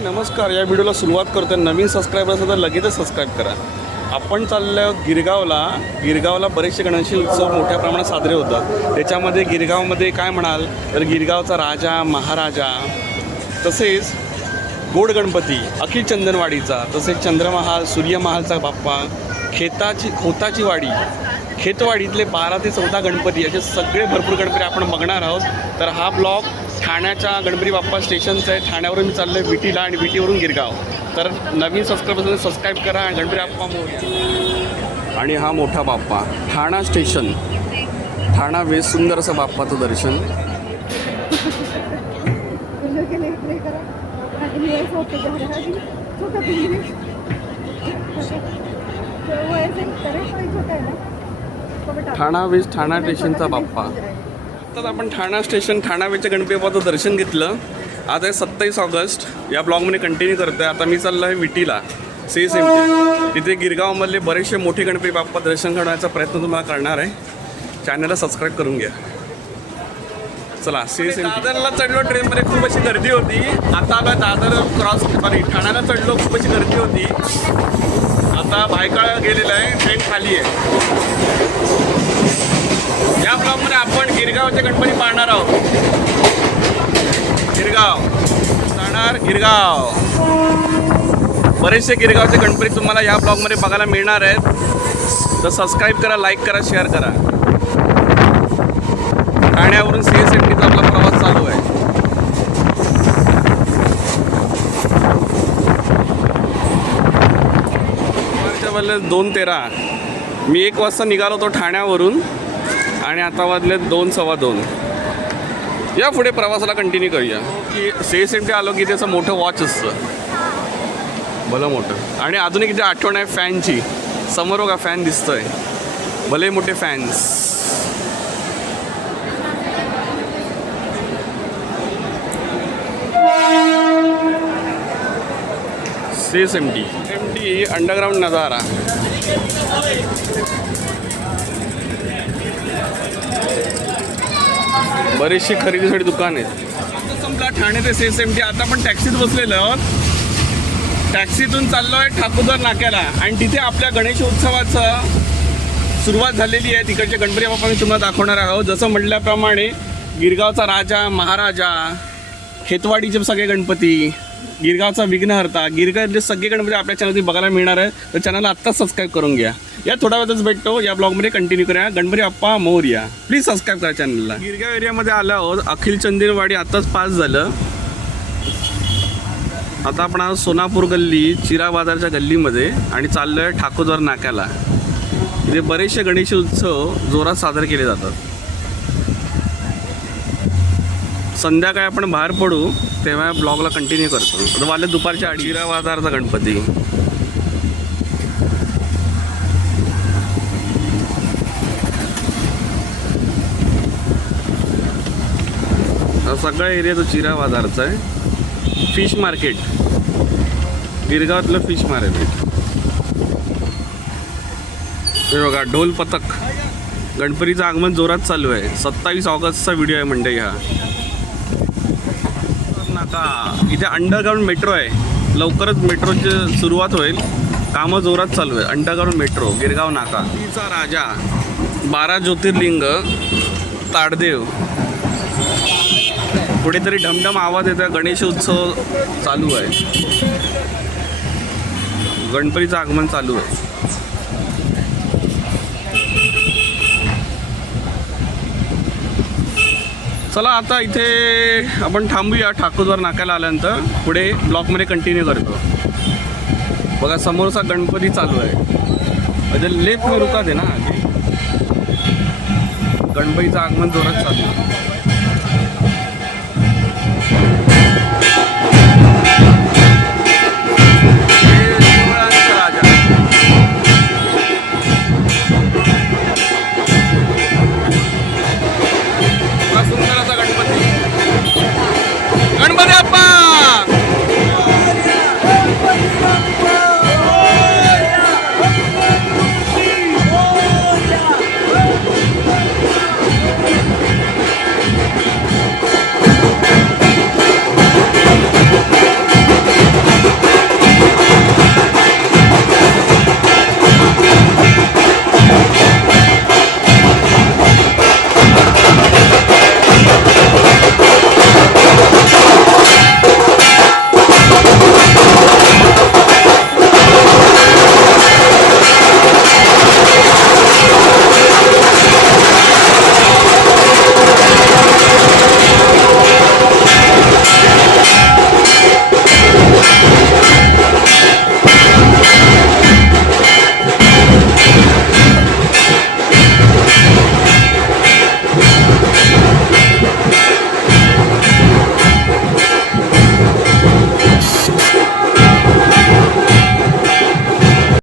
नमस्कार. या व्हिडिओला सुरुवात करतो नवीन सबस्क्रायबर असेल तर लगेचच सबस्क्राईब करा. आपण चाललो आहोत गिरगावला. गिरगावला बरेचसे गणेश उत्सव मोठ्या प्रमाणात साजरे होतात. त्याच्यामध्ये गिरगावमध्ये काय म्हणाल? तर गिरगावचा राजा महाराजा तसेच गोड गणपती अखिल चंदनवाडीचा तसेच चंद्रमहाल सूर्यमहालचा बाप्पा खेताची खोताची वाडी खेतवाडीतले बारा ते चौदा गणपती असे सगळे भरपूर गणपती आपण बघणार आहोत. तर हा ब्लॉग ठाण्याच्या गणपती बाप्पा स्टेशनचा आहे. ठाण्यावरून मी चाललो आहे विटीला आणि विटीवरून गिरगाव. तर नवीन सबस्क्राईबर सबस्क्राईब करा आणि गणपती बाप्पा आणि हा मोठा बाप्पा. ठाणा स्टेशन. ठाणा वेस सुंदर असं बाप्पाचं दर्शन. ठाणा वेस ठाणा स्टेशनचा बाप्पा. तर आपण ठाणा स्टेशन ठाणा वेच्या गणपती बाप्पाचं दर्शन घेतलं. आज आहे सत्तावीस ऑगस्ट. या ब्लॉगमध्ये कंटिन्यू करतोय. आता मी चाललो आहे विटीला सी एस एम टी तिथे गिरगावमधले बरेचसे मोठे गणपती बाप्पा दर्शन करण्याचा प्रयत्न तुम्हाला करणार आहे. चॅनलला सबस्क्राईब करून घ्या. चला सी एस एम दादरला चढलो ट्रेनमध्ये खूप अशी गर्दी होती. आता आलो दादर क्रॉस सॉरी ठाण्याला चढलो खूप अशी गर्दी होती. आता भायकाळ गेलेला आहे ट्रेन खाली आहे. या ब्लॉगमध्ये आपण गिरगावचे गणपती पाहणार आहोत. गिरगाव. जाणार गिरगाव. बरेचसे गिरगावचे गणपती तुम्हाला या ब्लॉगमध्ये बघायला मिळणार आहेत. तर सबस्क्राईब करा लाईक करा शेअर करा. ठाण्यावरून सी एस एम टीचा आपला प्रवास चालू आहे दुपारच्या वाजले दोन तेरा. मी एक वाजता निघालो होतो ठाण्यावरून आणि आता वाजले दोन सव्वा दोन. या पुढे प्रवासाला कंटिन्यू करूया. की सी एस एम टी आलो की त्याचं मोठं वॉच असतं. भलं मोठं. आणि अजून एक जे आठवण आहे फॅनची समोर बघा फॅन दिसतोय. भले मोठे fans C S M T M T underground नजारा बरीचशी खरेदीसाठी दुकान आहेत. संपला ठाणे ते सी एस एम टी आता आपण टॅक्सीत बसलेलो आहोत. टॅक्सीतून चाललो आहे ठाकूरदार नाक्याला. आणि तिथे आपल्या गणेश उत्सवाचं सुरुवात झालेली आहे. तिकडचे गणपती बाप्पा मी तुम्हाला दाखवणार आहोत. जसं म्हटल्याप्रमाणे गिरगावचा राजा महाराजा खेतवाडीचे सगळे गणपती गिरगावचा विघ्नहर्ता गिरगावचे सगळे गणपती म्हणजे आपल्या चॅनलवरती बघायला मिळणार आहे. तर चॅनलला आत्ताच सबस्क्राईब करून घ्या. या थोड्या वेळातच भेटतो. या ब्लॉगमध्ये कंटिन्यू करूया. गणपती अप्पा मोर्या. प्लीज सबस्क्राईब करा चॅनलला गिरगाव एरियामध्ये आलं आहोत. अखिल चंदीरवाडी आत्ताच पास झालं. आता आपण आज सोनापूर गल्ली चिरा बाजारच्या गल्लीमध्ये आणि चाललो आहे ठाकूरद्वार नाक्याला. इथे बरेचसे गणेश उत्सव जोरात साजरे केले जातात. संध्याकाळी आपण बाहेर पडू. तेव्हा ब्लॉगला कंटिन्यू करतो. आता वाले दुपारच्या अडीरा बाजारचा गणपती. हा सगळा एरिया तो चिरा बाजारचा आहे. फिश मार्केट गिरगावातलं फिश मार्केट हे बघा ढोल पथक. गणपतीचं आगमन जोरात चालू आहे. सत्तावीस ऑगस्टचा व्हिडिओ आहे म्हणजे हा. आता इथे अंडरग्राऊंड मेट्रो आहे. लवकरच मेट्रोची सुरुवात होईल. कामं जोरात चालू आहे अंडरग्राऊंड मेट्रो गिरगाव नाका. तिचा राजा बारा ज्योतिर्लिंग ताडदेव. कुठेतरी ढमढम आवाज येतो गणेश उत्सव चालू आहे. गणपतीचं आगमन चालू आहे. चला आता इथे आपण थांबूया ठाकूरद्वार नाक्याला आल्यानंतर. पुढे ब्लॉकमध्ये कंटिन्यू करतो. बघा समोरचा गणपती चालू आहे. म्हणजे लेफ्ट में रुका दे ना आधी. गणपतीचं आगमन जोरात चालू आहे.